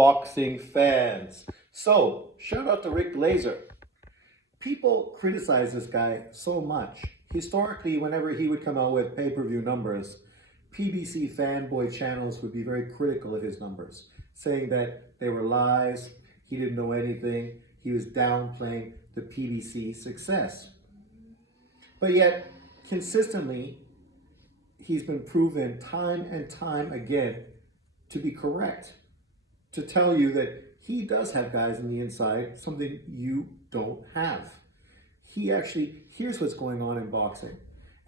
boxing fans. So, shout out to Rick Glaser. People criticize this guy so much. Historically, whenever he would come out with pay-per-view numbers, PBC fanboy channels would be very critical of his numbers, saying that they were lies, he didn't know anything, he was downplaying the PBC success. But yet, consistently, he's been proven time and time again to be correct, to tell you that he does have guys on the inside, something you don't have. He actually hears what's going on in boxing,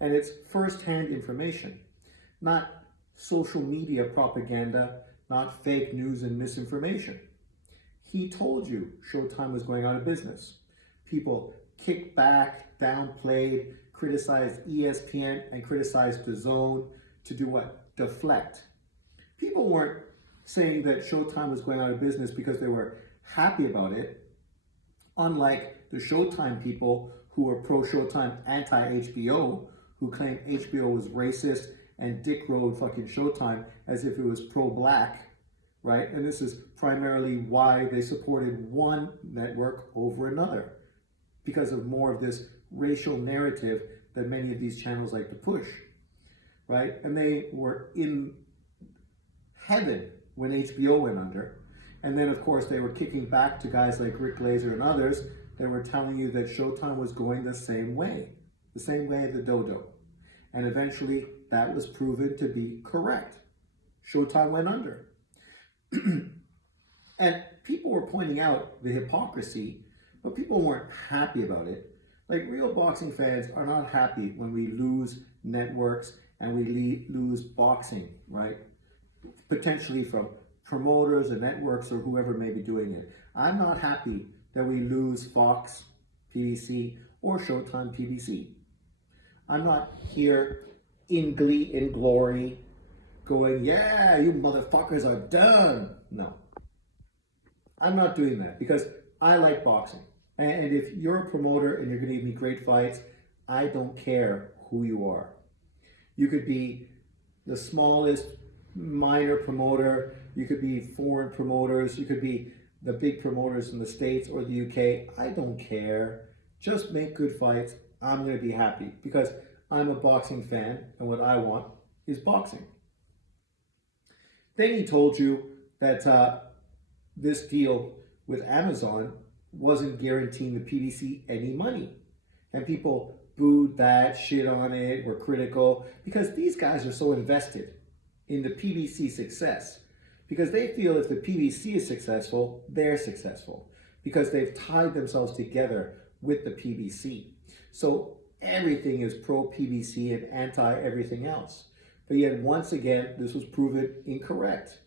and it's first-hand information, not social media propaganda, not fake news and misinformation. He told you Showtime was going out of business. People kicked back, downplayed, criticized ESPN and criticized DAZN to do what? Deflect. People weren't saying that Showtime was going out of business because they were happy about it, unlike the Showtime people who were pro-Showtime, anti-HBO, who claimed HBO was racist and dick rode fucking Showtime as if it was pro-black, right? And this is primarily why they supported one network over another, because of more of this racial narrative that many of these channels like to push, right? And they were in heaven when HBO went under. And then, of course, they were kicking back to guys like Rick Glaser and others that were telling you that Showtime was going the same way of the dodo. And eventually, that was proven to be correct. Showtime went under. And people were pointing out the hypocrisy, but people weren't happy about it. Like, real boxing fans are not happy when we lose networks and we lose boxing, right? Potentially from promoters or networks or whoever may be doing it. I'm not happy that we lose Fox, PBC, or Showtime, PBC. I'm not here in glee, in glory, going, yeah, you motherfuckers are done. No. I'm not doing that because I like boxing. And if you're a promoter and you're going to give me great fights, I don't care who you are. You could be the smallest minor promoter, you could be foreign promoters, you could be the big promoters in the States or the UK. I don't care. Just make good fights. I'm going to be happy because I'm a boxing fan and what I want is boxing. Then he told you that this deal with Amazon wasn't guaranteeing the PBC any money. And people booed that, shit on it, were critical, because these guys are so invested in the PBC success. Because they feel if the PBC is successful, they're successful. Because they've tied themselves together with the PBC. So everything is pro-PBC and anti-everything else. But yet, once again, this was proven incorrect.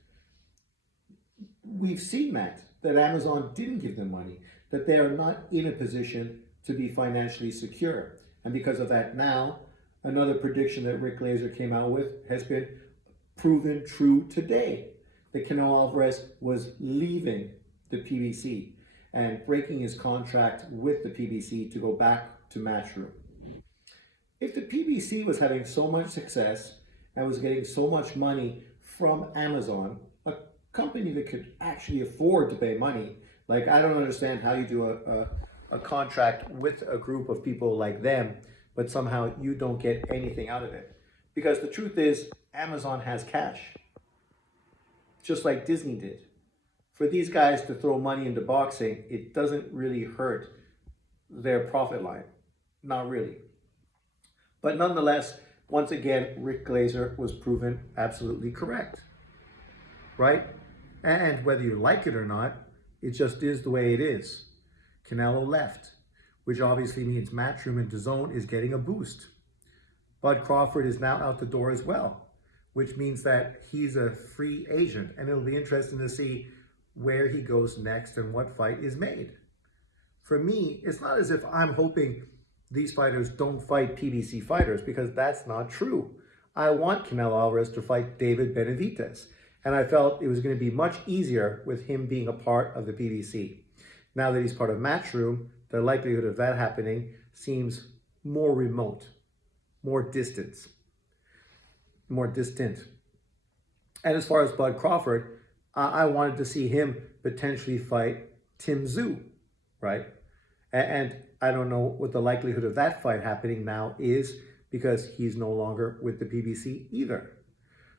We've seen that Amazon didn't give them money, that they are not in a position to be financially secure. And because of that now, another prediction that Rick Glaser came out with has been proven true today. That Canelo Alvarez was leaving the PBC and breaking his contract with the PBC to go back to Matchroom. If the PBC was having so much success and was getting so much money from Amazon, a company that could actually afford to pay money, like, I don't understand how you do a contract with a group of people like them, but somehow you don't get anything out of it. Because the truth is, Amazon has cash, just like Disney did. For these guys to throw money into boxing, it doesn't really hurt their profit line. Not really. But nonetheless, once again, Rick Glaser was proven absolutely correct, right? And whether you like it or not, it just is the way it is. Canelo left, which obviously means Matchroom and DAZN is getting a boost. Bud Crawford is now out the door as well, which means that he's a free agent, and it'll be interesting to see where he goes next and what fight is made. For me, it's not as if I'm hoping these fighters don't fight PBC fighters, because that's not true. I want Canelo Alvarez to fight David Benavidez, and I felt it was going to be much easier with him being a part of the PBC. Now that he's part of Matchroom, the likelihood of that happening seems more remote, more distant. And as far as Bud Crawford, I wanted to see him potentially fight Tim Tszyu, right? And I don't know what the likelihood of that fight happening now is because he's no longer with the PBC either.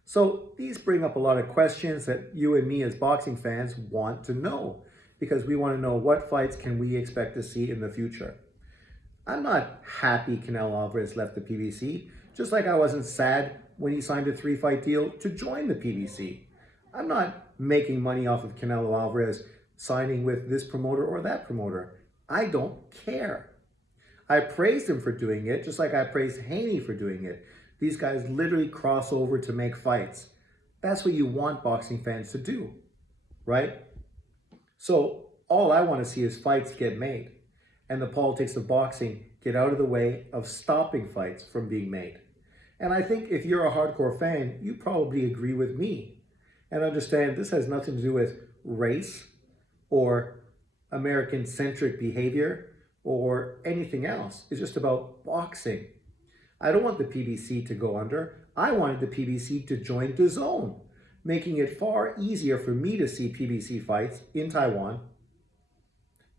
So these bring up a lot of questions that you and me as boxing fans want to know because we want to know what fights can we expect to see in the future. I'm not happy Canelo Alvarez left the PBC, just like I wasn't sad when he signed a 3-fight deal to join the PBC. I'm not making money off of Canelo Alvarez signing with this promoter or that promoter. I don't care. I praised him for doing it, just like I praised Haney for doing it. These guys literally cross over to make fights. That's what you want boxing fans to do, right? So all I want to see is fights get made and the politics of boxing get out of the way of stopping fights from being made. And I think if you're a hardcore fan, you probably agree with me and understand this has nothing to do with race or American-centric behavior or anything else. It's just about boxing. I don't want the PBC to go under. I wanted the PBC to join DAZN, making it far easier for me to see PBC fights in Taiwan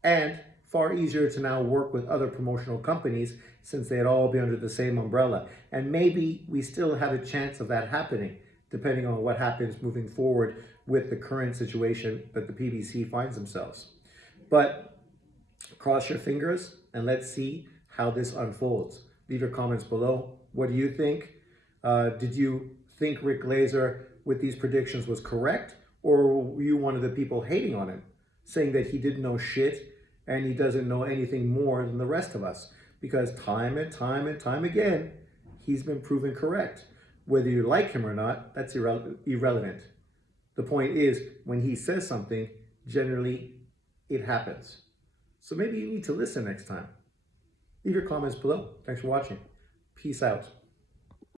and far easier to now work with other promotional companies since they'd all be under the same umbrella. And maybe we still have a chance of that happening, depending on what happens moving forward with the current situation that the PBC finds themselves. But cross your fingers and let's see how this unfolds. Leave your comments below. What do you think? Did you think Rick Glaser with these predictions was correct? Or were you one of the people hating on him, saying that he didn't know shit and he doesn't know anything more than the rest of us? Because time and time and time again, he's been proven correct. Whether you like him or not, that's irrelevant. The point is, when he says something, generally it happens. So maybe you need to listen next time. Leave your comments below. Thanks for watching. Peace out.